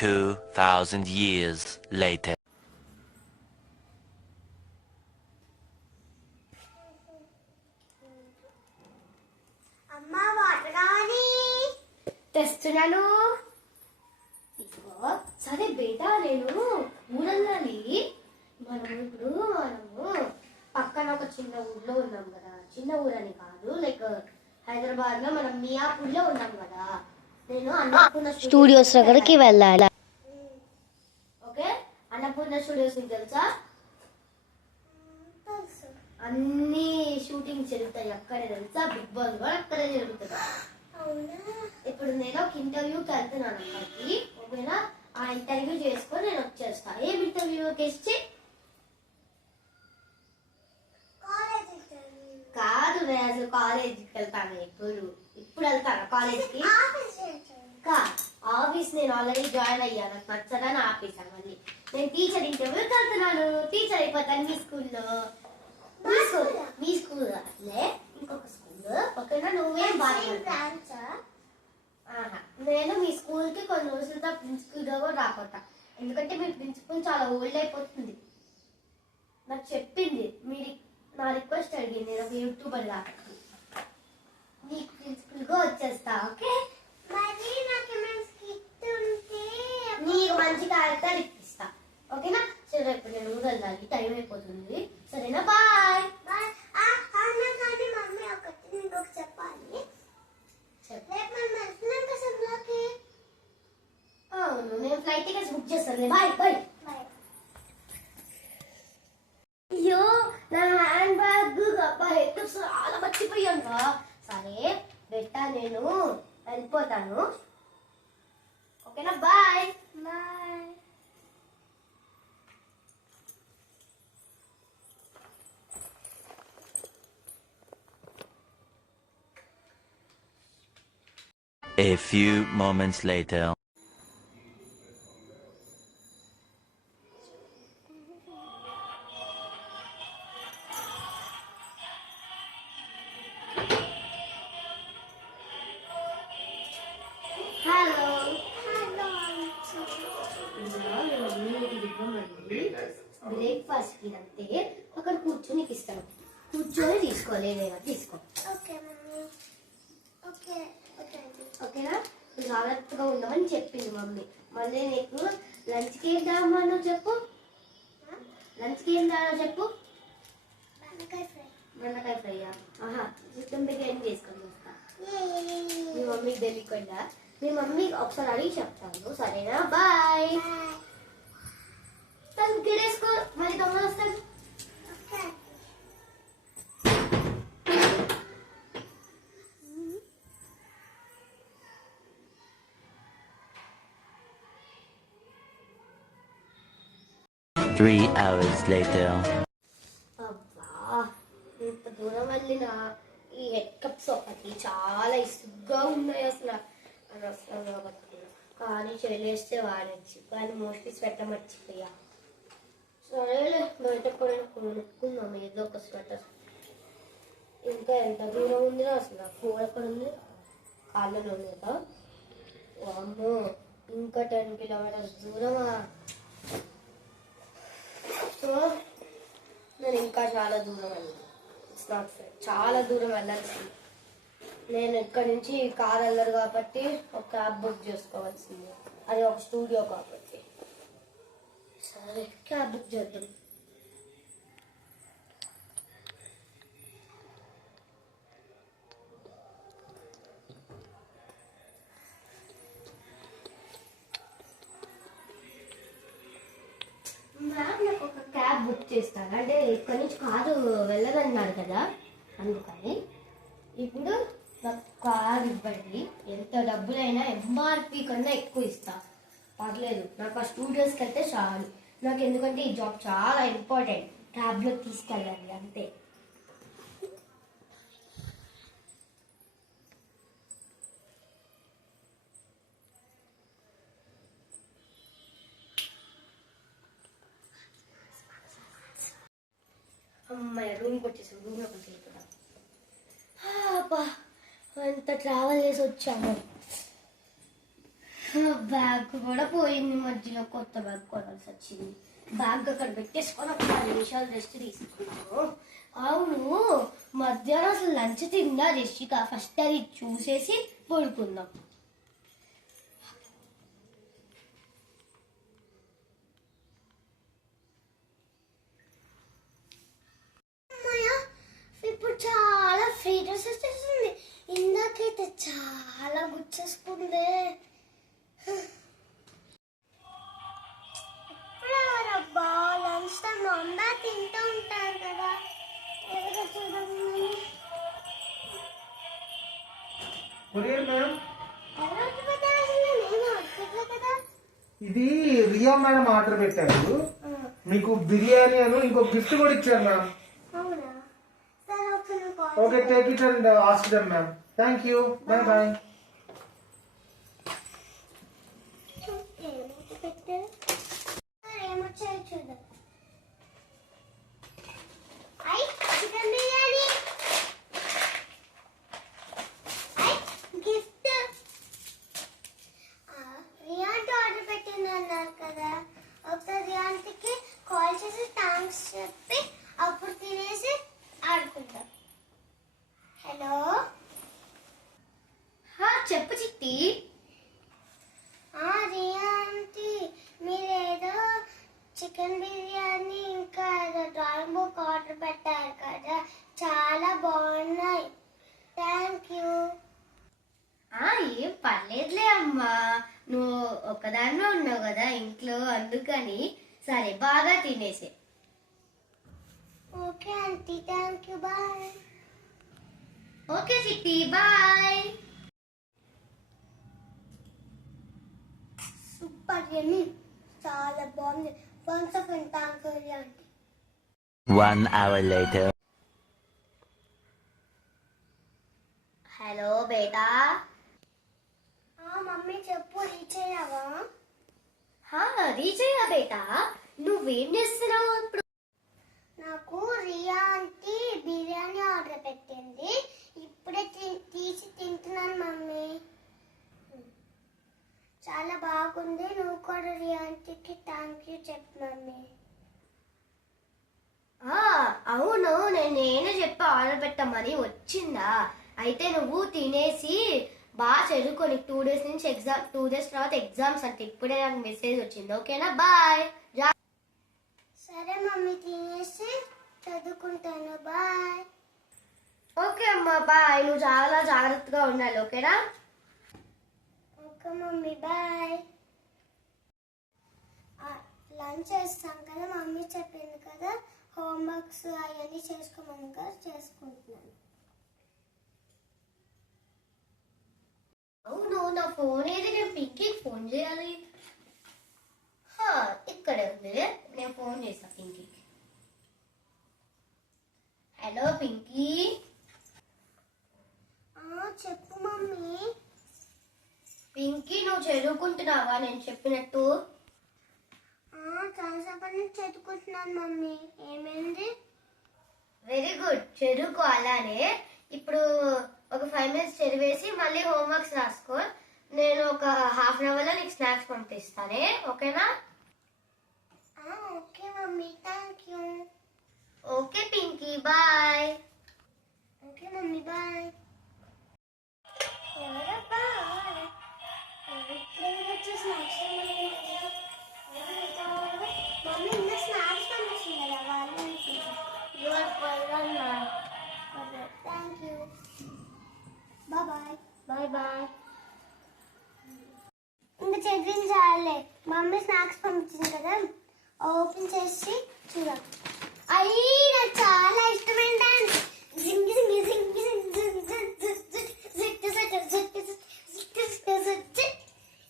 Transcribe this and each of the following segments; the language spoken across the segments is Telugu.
2,000 years later. అమ్మా వాటర్ కావాలి. తెస్తున్నాను. ఇదిగో సరే బేటా, నేను ఊరెళ్ళాలి. మనము పక్కన ఒక చిన్న ఊర్లో ఉన్నాం కదా. చిన్న ఊరని కాదు, లైక్ హైదరాబాద్ లో మనం మియాపూర్ లో ఉన్నాం కదా. నేను అన్నపూర్ణ స్టూడియోస్ దగ్గరికి వెళ్ళాలి. ఓకే, అన్నపూర్ణ స్టూడియోస్ మీకు తెలుసా? అన్ని షూటింగ్ జరుగుతాయి అక్కడే, తెలుసా? బిగ్ బాస్ కూడా అక్కడే జరుగుతుంది. ఇప్పుడు నేను ఒక ఇంటర్వ్యూకి వెళ్తున్నాను అక్కడికి. ఓకేనా, ఆ ఇంటర్వ్యూ చేసుకొని నేను వచ్చేస్తా. ఏం ఇంటర్వ్యూ ఇచ్చి? కాదు, నేను అసలు కాలేజీకి వెళ్తాను. ఇప్పుడు వెళ్తాను కాలేజ్కి. ఆఫీస్ నేను ఆల్రెడీ జాయిన్ అయ్యాను, నాకు నచ్చదని ఆపేసాను. మళ్ళీ నేను టీచర్ ఇంటర్వ్యూకి వెళ్తున్నాను. టీచర్ అయిపోతాను మీ స్కూల్లో. మీ స్కూల్ అట్లే ఇంకొక స్కూల్. ఓకేనా, నువ్వేం బాగా. నేను మీ స్కూల్ కి కొన్ని రోజులతో ప్రిన్సిపల్ గా కూడా రాకపోతా. ఎందుకంటే మీ ప్రిన్సిపల్ చాలా ఓల్డ్ అయిపోతుంది. నాకు చెప్పింది, మీరు నా రిక్వెస్ట్ అడిగింది. నేను ఒక యూట్యూబర్ కాబట్టి నీకు ప్రిన్సిపల్ గా వచ్చేస్తా. ఓకే, నీకు మంచి క్యారెక్టర్ ఇప్పిస్తా. ఓకేనా, సరే ఇప్పుడు నేను ఊరు వెళ్ళాలి, టైం అయిపోతుంది. సరేనా, బాయ్. అవును, నేను ఫ్లైట్ టికెట్స్ బుక్ చేస్తాను. Bye bye. అయ్యో, నా హ్యాండ్ బ్యాగ్ హెడ్ చాలా మర్చిపోయాను. సరే బెట్టా, నేను వెళ్ళిపోతాను. ఓకేనా, bye bye. A few moments later. Breakfast కి అంటే అక్కడ కూర్చొని ఇస్తాను. కూర్చొని తీసుకోవాలి, ఏదైనా తీసుకో. ఓకేనా, జాగ్రత్తగా ఉండమని చెప్పింది మమ్మీ. మళ్ళీ నీకు లంచ్కి ఏం తాగమనో చెప్పు. లంచ్కి ఏం తాగో చెప్పు. బెండకాయ ఫ్రైయా? చికెన్ బిర్యానీ చేసుకొని వస్తా. మీ మమ్మీకి తెలియకుండా. మీ మమ్మీ ఒకసారి అడిగి చెప్తాను. సరేనా, బాయ్. తను గిడేసుకో, మళ్ళీ దొంగ వస్తాను. 3 hours later. అబ్బా, ఇంత దూరం వెళ్ళిన ఈ హెడ్ కప్స్ ఒకటి చాలా ఇసుగ్గా ఉన్నాయి. అసలు కానీ చెల్లేస్తే వాడచ్చు, కానీ మోస్ట్లీ స్వెటర్ మర్చిపోయా. సరేలే, బయట కూడా కొనుక్కుందాం ఏదో ఒక స్వెటర్. ఇంకా ఎంత దూరం ఉంది అసలు? ఫోన్ ఎక్కడ ఉంది? కాళ్ళలో ఉంది కదా. అమ్మో, ఇంకా 10 కిలోమీటర్స్ దూరమా? సో నేను ఇంకా చాలా దూరం వెళ్ళాను. ఇట్స్ నాట్ ఫేర్, చాలా దూరం వెళ్ళాల్సింది. నేను ఇక్కడి నుంచి కార్ వెళ్ళరు కాబట్టి ఒక క్యాబ్ బుక్ చేసుకోవాల్సింది. అది ఒక స్టూడియో కాబట్టి. సరే, క్యాబ్ బుక్ చేద్దాం. నాకు ఒక క్యాబ్ బుక్ చేస్తాను, అంటే ఇక్కడి నుంచి కారు వెళ్ళదన్నారు కదా, అందుకని. ఇప్పుడు నాకు కారు ఇవ్వండి, ఎంత డబ్బులైనా ఎంఆర్పి కన్నా ఎక్కువ ఇస్తా, పర్లేదు. నాకు ఆ స్టూడియోస్కి వెళ్తే చాలు. నాకు ఎందుకంటే ఈ జాబ్ చాలా ఇంపార్టెంట్, క్యాబ్లో తీసుకెళ్ళాలి అంతే. అమ్మాయి రూమ్కి వచ్చేసాం, రూమ్లో కొంచెం ఎంత ట్రావెల్ చేసి వచ్చాము. బ్యాగ్ కూడా పోయింది, మధ్యలో కొత్త బ్యాగ్ కొనాల్సి వచ్చింది. బ్యాగ్ అక్కడ పెట్టేసుకొని ఒక 10 నిమిషాలు రెస్ట్ తీసుకున్నాము. అవును, మధ్యాహ్నం అసలు లంచ్ తిందా రిషిక? ఫస్ట్ అది చూసేసి పడుకుందాం. ఇప్పుడు చాలా ఫ్రీ డ్రెస్ వచ్చేసింది. ఇందాకైతే చాలా గుచ్చేసుకుంది. ఎప్పుడెవరబ్బా లంచ్ టైంలో అందా తింటూ ఉంటారు కదా, ఎవరో చూడండి. ఇది రియా మేడం ఆర్డర్ పెట్టారు. మీకు బిర్యానీ అని ఇంకో గిఫ్ట్ కూడా ఇచ్చారు ma'am. Okay, take it and ask them ma'am. Thank you, bye bye. ఏమొచ్చాయో చూద్దాం. Chicken biryani, gift. రియాంటి ఆర్డర్ పెట్టింది అన్నారు కదా, ఒక రియాంటికి కాల్ చేసి థ్యాంక్స్ చెప్పి అప్పుడు తినేసి ఆడుకుంటాం. హలో, చెప్పు చిట్టి. రియాంటి, మీరేదో చికెన్ బిర్యానీ ఇంకా డ్రాయింగ్ బుక్ ఆర్డర్ పెట్టారు కదా, చాలా బాగున్నాయి. Thank you. ఏం పర్లేదులే అమ్మా, నువ్వు ఒకదాన్నే ఉన్నావు కదా ఇంట్లో, అందుకని. సరే, బాగా తినేసే. Okay aunty, thank you, bye. Okay Chitti, bye. Super yummy, చాలా బాగుంది. Once again thank you aunty. 1 hour later. Hello బేటా. మమ్మీ చెప్పు, రీచ్ అయ్యావా? రీచ్ అయ్యా బేటా. నువ్వేం చేస్తున్నావు ఇప్పుడు? నాకు రియా ఆంటీ బిర్యానీ ఆర్డర్ పెట్టింది, ఇప్పుడే తీసి తింటున్నాను మమ్మీ. చాలా బాగుంది. నువ్వు కూడా రియా ఆంటీకి థ్యాంక్ యూ చెప్పు మమ్మీ. అవును, నేనే చెప్పి ఆర్డర్ పెట్టమని. వచ్చిందా? అయితే నువ్వు తినేసి బాగా చదువుకొని 2 days నుంచి ఎగ్జామ్, 2 days తర్వాత ఎగ్జామ్స్ అంటే ఇప్పుడే నాకు మెసేజ్ వచ్చింది. ఓకేనా, బాయ్. సరే మమ్మీ, తినేసి చదువుకుంటాను, బాయ్. ఓకే అమ్మా, బాయ్. నువ్వు చాలా జాగ్రత్తగా ఉండాలి, ఓకేనా? Okay mummy, bye. లంచ్ చేస్తాం కదా, మమ్మీ చెప్పింది కదా హోంవర్క్స్ అవన్నీ చేసుకోమని కదా, చేసుకుంటున్నాను. అవును, నా ఫోన్ ఏది? నేను పింకీకి ఫోన్ చేయాలి. ఇక్కడే ఉంది, నేను ఫోన్ చేసా పింకీకి. హలో పింకీ. చెప్పు మమ్మీ. పింకీ, నువ్వు చదువుకుంటున్నావా నేను చెప్పినట్టు? చాలాసేపటి నుంచి చదువుకుంటున్నాను మమ్మీ. ఏమైంది? వెరీ గుడ్, చదువుకో అలానే. ఇప్పుడు ఒక 5 minutes చదివేసి మళ్ళీ హోంవర్క్స్ రాసుకో. నేను ఒక ½ an hour లో నీకు స్నాక్స్ పంపిస్తానే, ఓకేనా? Okay mummy, thank you. Okay Pinky, bye. Okay mummy, bye. ఎవరబ్బా వచ్చి స్నాక్స్ మమ్మీ ఇంకా స్నాక్స్ పంపిస్తుంది కదా వాళ్ళు. Thank you, bye. Bye bye. ఇంకా చదివించాలే. మమ్మీ స్నాక్స్ పంపించింది కదా, ఓపెన్ చేసి చూడాలి. అయ్యి, నాకు చాలా ఇష్టమైన డాన్స్. జింగి జింగి జింగి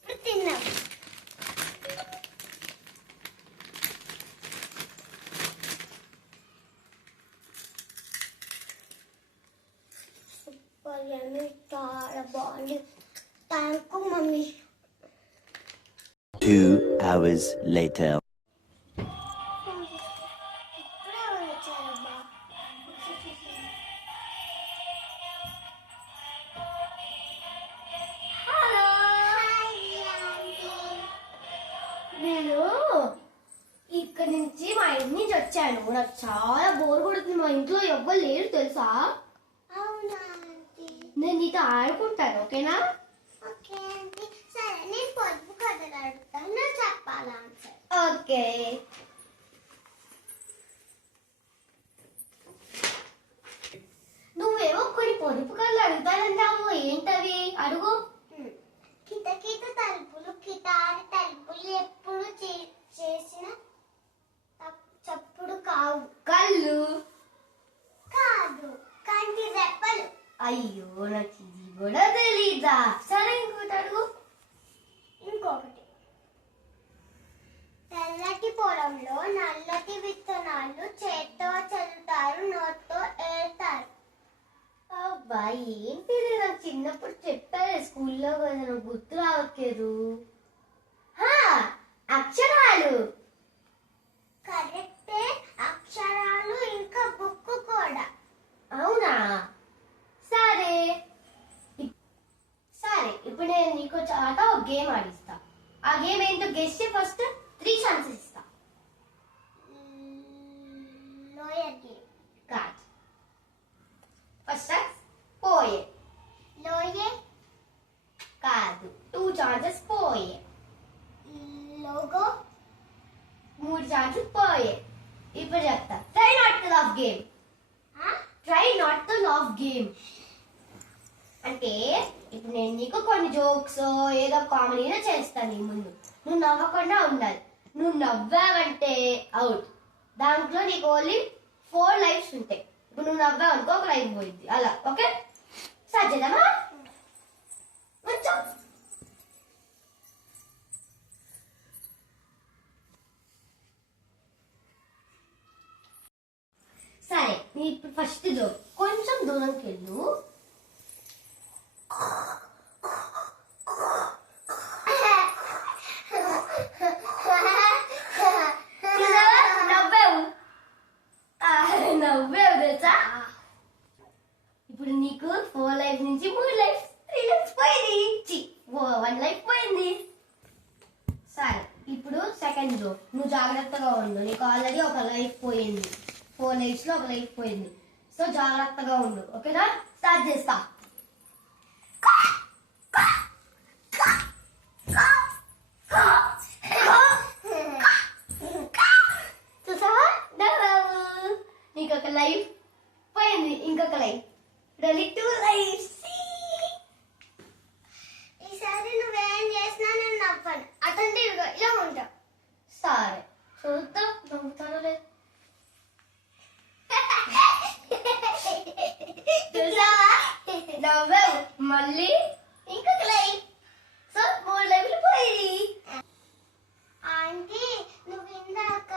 ఇప్పుడు తిన్నాం. సూపర్ యమ్మీ, చాలా బాగుంది. Thank you mummy. 2 hours later. ఇంటి నుంచి వచ్చాను, నాకు చాలా బోర్ కొడుతుంది. మా ఇంట్లో ఎవ్వరు లేరు తెలుసా. అవునా ఆంటీ? నేను నీతో ఆడుకుంటాను, ఓకేనా? Okay aunty. సరే, నేను పొదుపు కథలు అడుగుతాను, నువ్వు చెప్పాలా ఆన్సర్. ఓకే. నువ్వేమో కొన్ని పొదుపు కళ్ళు అడుగుతానన్నావు, ఏంటవి? అడుగు. కితకిత తలుపులు కిటారి తలుపులు ఎప్పుడు చేసిన చప్పుడు కావు. కళ్ళు. కాదు, కంటి రెప్పలు. అయ్యో, నాకు ఇది కూడా తెలీదా. సరే, ఇంకోటి అడుగు. ఇంకొకటి, తెల్లటి పొలంలో నల్లటి విత్తనాలు చేత్తో చల్లుతారు, నోట్తో ఏరుతారు. అబ్బా, ఏంటిది? నాకు చిన్నప్పుడు చెప్పారు స్కూల్లో కదా, నాకు గుర్తు రావట్లేదు. అక్షరాలు. కరెక్టే, అక్షరాలు, ఇంకా బుక్ కూడా. అవునా? సరే సరే, ఇప్పుడు నేను నీకు చాట ఒక గేమ్ ఆడిస్తా. ఆ గేమ్ ఏంటో గెస్ట్ ఫస్ట్ 3 ఛాన్సెస్ ఇస్తా. లోయకి కాదు, ఫస్ట్ పోయే. లోయే కాదు, 2 ఛాన్సెస్ పోయే. లోగో 3 ఛాన్సెస్ పోయే. ఇప్పుడు చెప్తా. Try not to love game. Try not to love game అంటే ఇప్పుడు నేను నీకు కొన్ని జోక్స్ ఏదో కామెడీలో చేస్తాను నీ ముందు, నువ్వు నవ్వకుండా ఉండాలి. నువ్వు నవ్వావంటే అవుట్. దాంట్లో నీకు ఓన్లీ 4 లైఫ్స్ ఉంటాయి. ఇప్పుడు నువ్వు నవ్వావు అనుకో, ఒక లైఫ్ పోయింది అలా. ఓకే, స్టార్ట్ చేద్దామా? కొంచెం సరే, నీ ఇప్పుడు ఫస్ట్ జోక్. కొంచెం దూరంకి వెళ్ళు. నవ్వావు తెలుసా. ఇప్పుడు నీకు 4 లైఫ్ నుంచి 3 లైఫ్ 3 లైఫ్స్ పోయింది. 1 లైఫ్ పోయింది. సరే, ఇప్పుడు సెకండ్ జోక్. నువ్వు జాగ్రత్తగా ఉండు, నీకు ఆల్రెడీ ఒక లైఫ్ పోయింది. 4 లైఫ్స్ లో ఒక లైఫ్ పోయింది. సో జాగ్రత్తగా ఉండు, ఓకేనా? స్టార్ట్ చేస్తా. చూసావా? నీకు ఒక లైఫ్ పోయింది, ఇంకొక లైఫ్. Ready 2 lifes. ఈసారి నువ్వేం చేసినా నేను నవ్వను. అతను ఇలా ఉంటా. సరే, చూద్దాం నవ్వుతానో లేదు. చూసావా? నవ్వావు. మళ్ళీ ఇంకొక లైఫ్. సో 3 లైఫ్లు పోయి. ఆంటీ, నువ్వు ఇందాక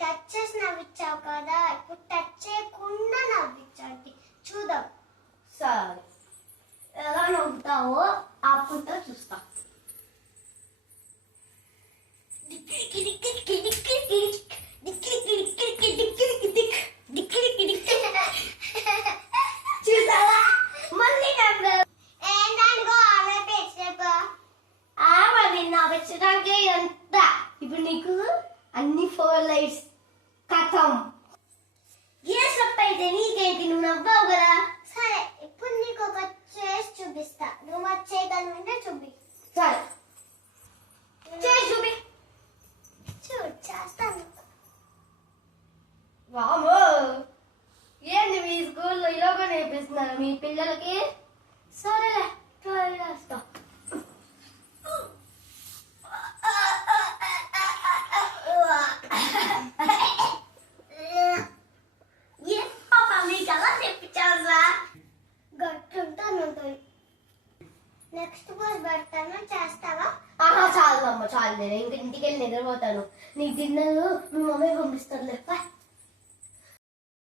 టచ్ చేసి నవ్వించావు కదా, ఇప్పుడు టచ్ చేయకుండా నవ్వించండి, చూద్దాం. సరే, ఎలా నవ్వుతావో ఆపుకుంటా చూస్తా. చూసావా? మళ్ళీ నవ్వావు. ఏంటనుకో అవే పేసేపు. మరి నవ్వించడానికే ఎంత. ఇప్పుడు నీకు అన్ని 4 లైఫ్స్ కథం. గేస్ అప్ అయితే నీకేంటి, నువ్వు నవ్వావు కదా. సరే, ఇప్పుడు నీకు ఒక చేసి చూపిస్తా, నువ్వు అది చేయగలమంటే చూపి. సరే, చేసి చూపి. చూడు, చేస్తాను. వామో, ఏంది మీ స్కూల్లో ఇలాగ నేర్పిస్తున్నారు మీ పిల్లలకి? సరేలే, ట్రై చేస్తా. ఏ పాప, మీకు ఎలా నేర్పించాలా? గట్టుంటాను. నెక్స్ట్ పోజ్ పెడతాను, చేస్తావా? చాలు అమ్మ, చాలు. నేను ఇంక ఇంటికి వెళ్ళి నిద్రపోతాను. నీకు తిన్నది మీ మమ్మీ పంపిస్తారులే.